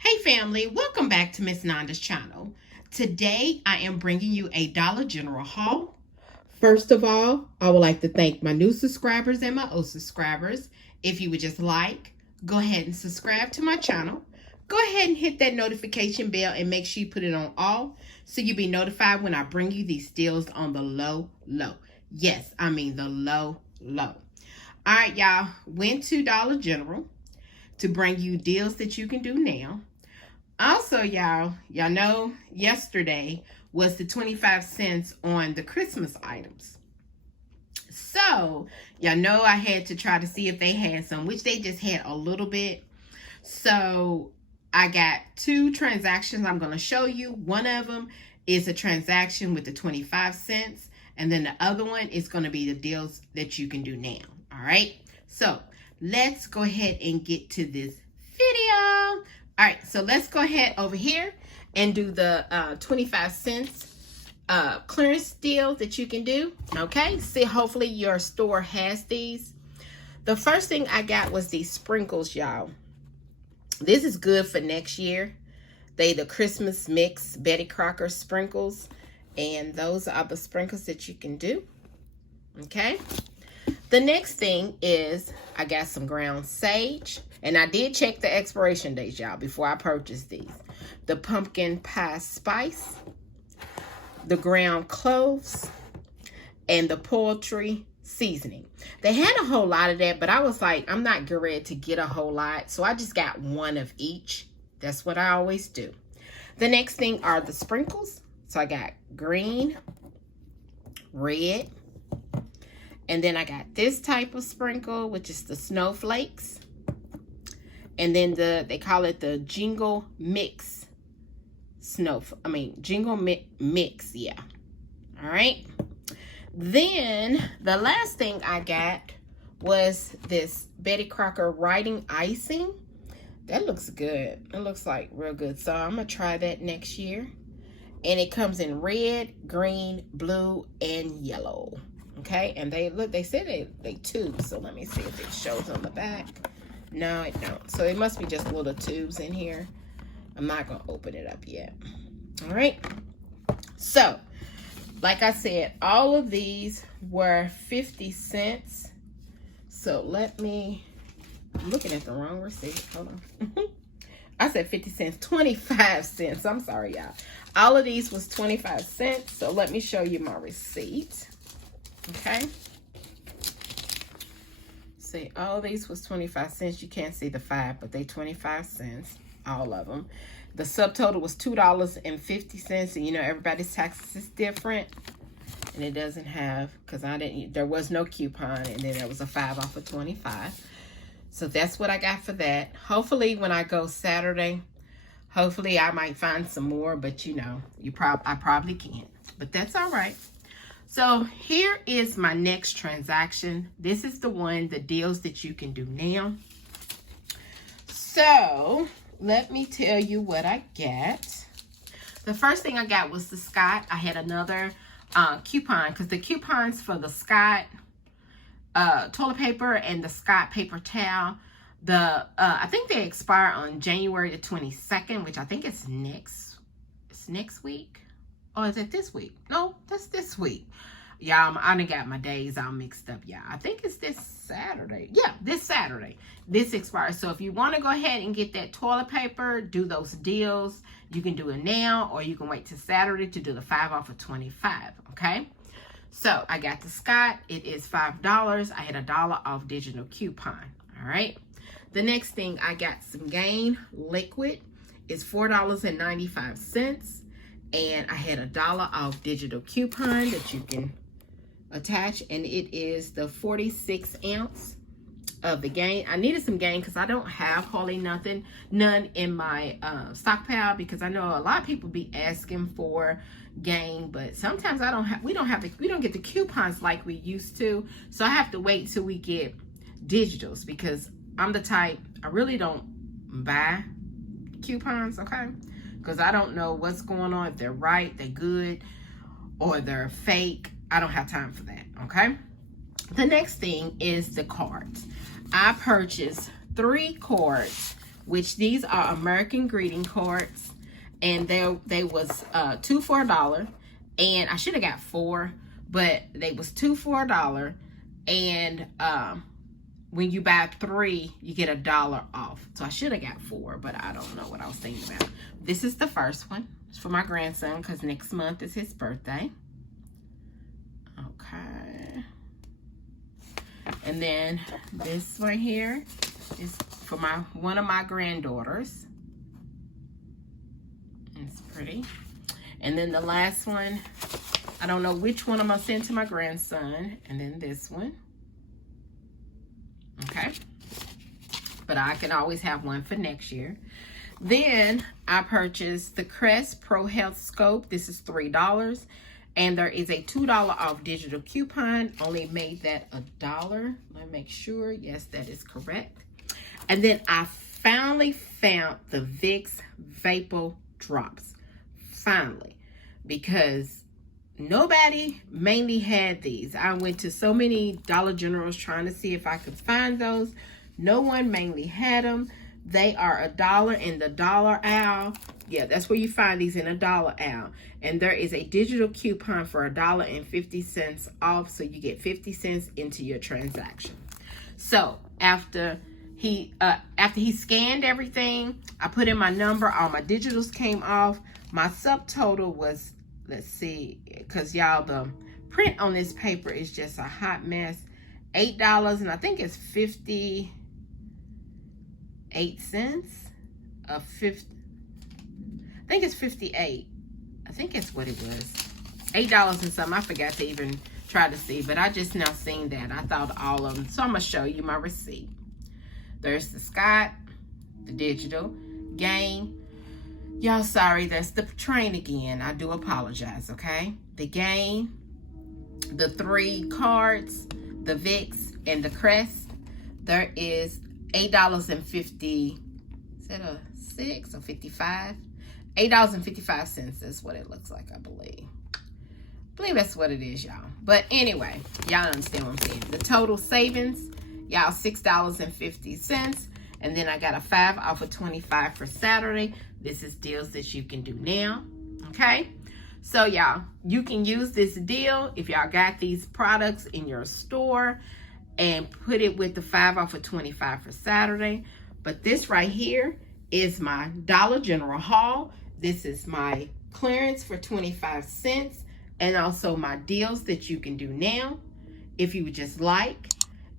Hey family, welcome back to Miss Nanda's channel. Today I am bringing you a Dollar General haul. First of all, I would like to thank my new subscribers and my old subscribers. If you would just like, go ahead and subscribe to my channel. Go ahead and hit that notification bell and make sure you put it on all so you'll be notified when I bring you these deals on the low. Yes, I mean the low. All right, y'all, went to Dollar General to bring you deals that you can do now. Also, y'all know yesterday was the 25 cents on the Christmas items. So, y'all know I had to try to see if they had some, which they just had a little bit. So, I got two transactions I'm going to show you. One of them is a transaction with the 25 cents. And then the other one is going to be the deals that you can do now. All right. So, let's go ahead and get to this video. All right, so let's go ahead over here and do the 25 cents clearance deal that you can do. Okay, see, hopefully your store has these. The first thing I got was these sprinkles, y'all. This is good for next year. They the Christmas mix Betty Crocker sprinkles, and those are the sprinkles that you can do. Okay. The next thing is I got some ground sage. And I did check the expiration dates, y'all, before I purchased these. The pumpkin pie spice, the ground cloves, and the poultry seasoning. They had a whole lot of that, but I was like, I'm not ready to get a whole lot. So I just got one of each. That's what I always do. The next thing are the sprinkles. So I got green, red, and then I got this type of sprinkle, which is the snowflakes. And then they call it the Jingle Mix Jingle Mix, yeah. All right. Then the last thing I got was this Betty Crocker writing icing. That looks good. It looks like real good. So I'm gonna try that next year. And it comes in red, green, blue, and yellow. Okay, and they said they tube. So let me see if it shows on the back. No, it don't. So it must be just little tubes in here. I'm not going to open it up yet. All right. So, like I said, all of these were 50 cents. So I'm looking at the wrong receipt. Hold on. I said 50 cents, 25 cents. I'm sorry, y'all. All of these was 25 cents. So let me show you my receipt. Okay. See, all these was 25 cents. You can't see the 5, but they 25 cents, all of them. The subtotal was $2.50, and you know everybody's taxes is different, and it doesn't have, because there was no coupon, and then there was a 5 off of 25. So that's what I got for that. Hopefully when I go Saturday, hopefully I might find some more, but you know, I probably can't, but that's all right. So here is my next transaction. This is the deals that you can do now. So let me tell you what I got. The first thing I got was the Scott. I had another coupon because the coupons for the Scott toilet paper and the Scott paper towel, I think they expire on January the 22nd, which I think is next week. Or is it this week? No, that's this week. Y'all, I done got my days all mixed up, y'all. I think it's this Saturday. Yeah, this Saturday. This expires. So if you want to go ahead and get that toilet paper, do those deals, you can do it now, or you can wait till Saturday to do the 5 off of 25, okay? So I got the Scott. It is $5. I had a $1 off digital coupon, all right? The next thing, I got some Gain liquid. It's $4.95. And I had a $1 off digital coupon that you can attach. And it is the 46 ounce of the Gain. I needed some Gain because I don't have hardly none in my stockpile, because I know a lot of people be asking for Gain, but sometimes we don't get the coupons like we used to. So I have to wait till we get digitals, because I'm the type, I really don't buy coupons, okay? Because I don't know what's going on, if they're right, they're good, or they're fake. I don't have time for that, okay? The next thing is the cards. I purchased 3 cards which these are American greeting cards, and they was 2 for $1, and I should have got 4, but they was 2 for $1, and when you buy 3, you get $1 off. So I should have got 4, but I don't know what I was thinking about. This is the first one. It's for my grandson because next month is his birthday. Okay. And then this one here is for one of my granddaughters. It's pretty. And then the last one, I don't know which one I'm gonna send to my grandson. And then this one. Okay. But I can always have one for next year. Then I purchased the Crest Pro Health Scope. This is $3. And there is a $2 off digital coupon. Only made that $1. Let me make sure. Yes, that is correct. And then I finally found the Vicks Vapor Drops. Finally. Because nobody mainly had these. I went to so many Dollar Generals trying to see if I could find those. No one mainly had them. They are $1 in the dollar aisle. Yeah, that's where you find these, in a dollar aisle. And there is a digital coupon for $1.50 off, so you get 50 cents into your transaction. So after he scanned everything, I put in my number, all my digitals came off. My subtotal was, let's see, because y'all, the print on this paper is just a hot mess. $8, and I think it's 58 cents. I think it's 58. I think it's what it was. $8 and something. I forgot to even try to see, but I just now seen that. I thought all of them. So I'm gonna show you my receipt. There's the Scott, the digital, game. Y'all, sorry, that's the train again. I do apologize, okay? The game, the 3 cards, the Vicks, and the Crest. There is $8.50. Is that a 6 or 55? $8.55 is what it looks like, I believe. I believe that's what it is, y'all. But anyway, y'all understand what I'm saying. The total savings, y'all, $6.50. And then I got a 5 off of 25 for Saturday. This is deals that you can do now, okay? So, y'all, you can use this deal if y'all got these products in your store and put it with the 5 off of 25 for Saturday. But this right here is my Dollar General haul. This is my clearance for 25 cents and also my deals that you can do now if you would just like.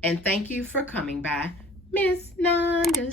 And thank you for coming by, Miss Nanda.